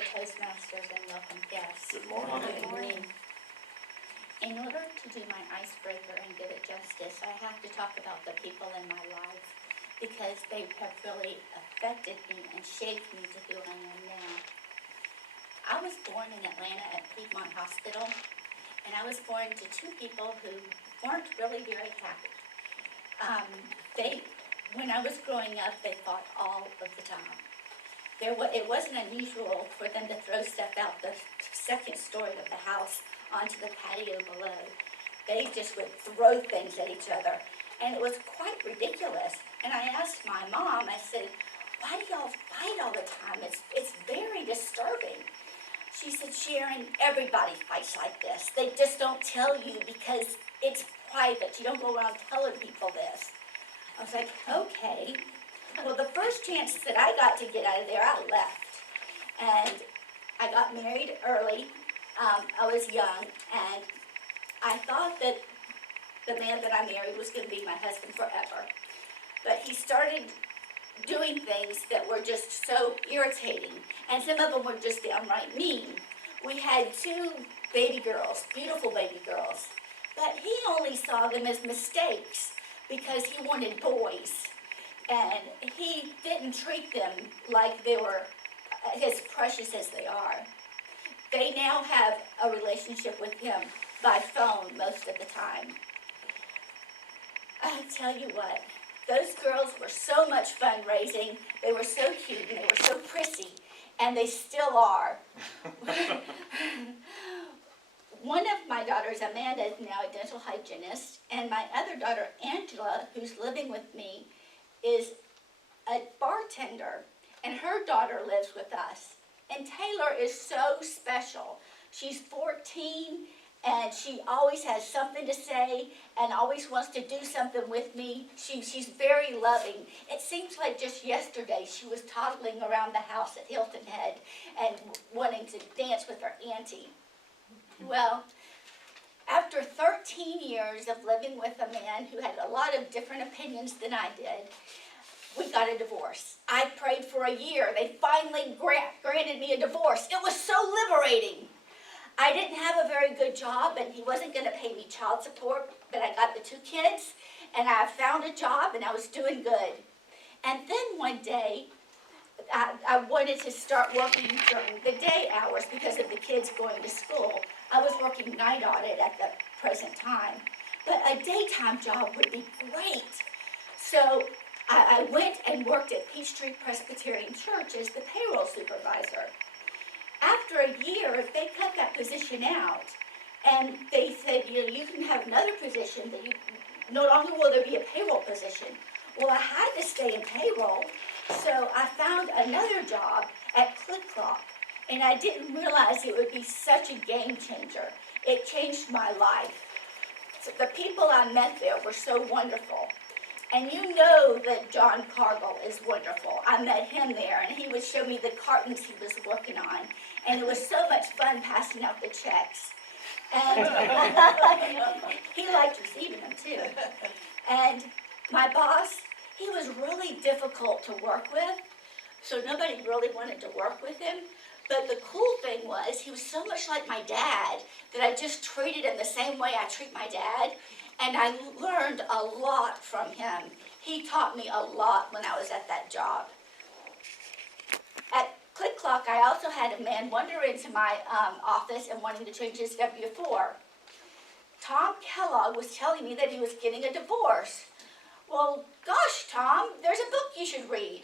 Toastmasters and welcome guests. Good morning. Good morning. In order to do my icebreaker and give it justice, I have to talk about the people in my life because they have really affected me and shaped me to who I am now. I was born in Atlanta at Piedmont Hospital, and I was born to two people who weren't really very happy. When I was growing up, they fought all of the time. It wasn't unusual for them to throw stuff out the second story of the house onto the patio below. They just would throw things at each other, and it was quite ridiculous. And I asked my mom, I said, "Why do y'all fight all the time? It's very disturbing." She said, "Sharon, everybody fights like this. They just don't tell you because it's private. You don't go around telling people this." I was like, okay. Well, the first chance that I got to get out of there, I left. And I got married early. I was young, and I thought that the man that I married was going to be my husband forever. But he started doing things that were just so irritating, and some of them were just downright mean. We had two baby girls, beautiful baby girls, but he only saw them as mistakes because he wanted boys, and he didn't treat them like they were as precious as they are. They now have a relationship with him by phone most of the time. I tell you what, those girls were so much fun raising. They were so cute and they were so prissy, and they still are. One of my daughters, Amanda, is now a dental hygienist, and my other daughter, Angela, who's living with me, is a bartender, and her daughter lives with us. And Taylor is so special. She's 14, and she always has something to say and always wants to do something with me. She's very loving. It seems like just yesterday she was toddling around the house at Hilton Head and wanting to dance with her auntie. Well, after 13 years of living with a man who had a lot of different opinions than I did, we got a divorce. I prayed for a year. They finally granted me a divorce. It was so liberating. I didn't have a very good job, and he wasn't going to pay me child support, but I got the two kids, and I found a job, and I was doing good. And then one day, I wanted to start working during the day hours because of the kids going to school. I was working night audit at the present time, but a daytime job would be great. So I went and worked at Peachtree Presbyterian Church as the payroll supervisor. After a year, they cut that position out, and they said, you can have another position, that you no longer will there be a payroll position. Well, I had to stay in payroll, so I found another job at ClickClock, and I didn't realize it would be such a game changer. It changed my life. So the people I met there were so wonderful. And you know that John Cargill is wonderful. I met him there, and he would show me the cartons he was working on, and it was so much fun passing out the checks. And he liked receiving them, too. And my boss, he was really difficult to work with, so nobody really wanted to work with him. But the cool thing was, he was so much like my dad that I just treated him the same way I treat my dad, and I learned a lot from him. He taught me a lot when I was at that job. At ClickClock, I also had a man wander into my office and wanting to change his W-4. Tom Kellogg was telling me that he was getting a divorce. Well, gosh, Tom, there's a book you should read.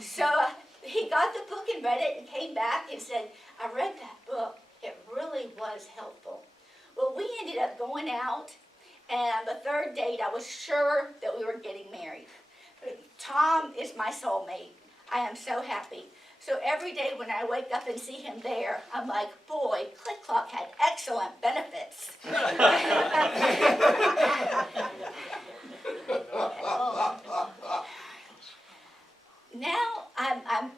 So he got the book and read it and came back and said, "I read that book. It really was helpful." Well, we ended up going out, and on the third date, I was sure that we were getting married. Tom is my soulmate. I am so happy. So every day when I wake up and see him there, I'm like, boy, ClickClock had excellent benefits. Now I'm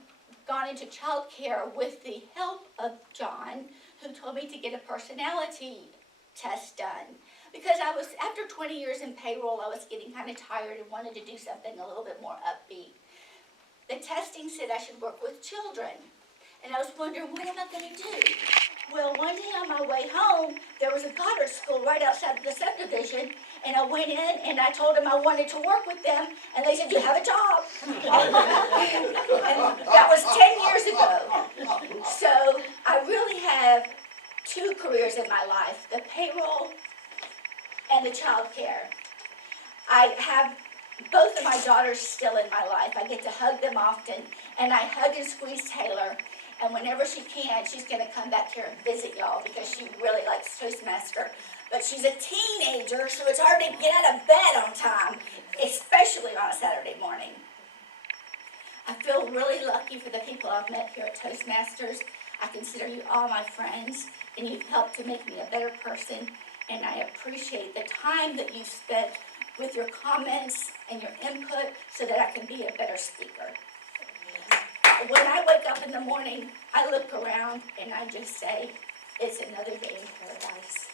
gone into child care with the help of John, who told me to get a personality test done. Because after 20 years in payroll, I was getting kind of tired and wanted to do something a little bit more upbeat. The testing said I should work with children. and I was wondering, what am I going to do? Well, one day on my way home, there was a Goddard school right outside the subdivision, and I went in and I told them I wanted to work with them, and they said, you have a job. And that was 10 years ago. So I really have two careers in my life, the payroll and the child care. I have both of my daughters still in my life. I get to hug them often, and I hug and squeeze Taylor. And whenever she can, she's going to come back here and visit y'all because she really likes Toastmaster. But she's a teenager, so it's hard to get out of bed on time, especially on a Saturday morning. I feel really lucky for the people I've met here at Toastmasters. I consider you all my friends, and you've helped to make me a better person. And I appreciate the time that you've spent with your comments and your input so that I can be a better speaker. When I wake up in the morning, I look around and I just say, it's another day in paradise.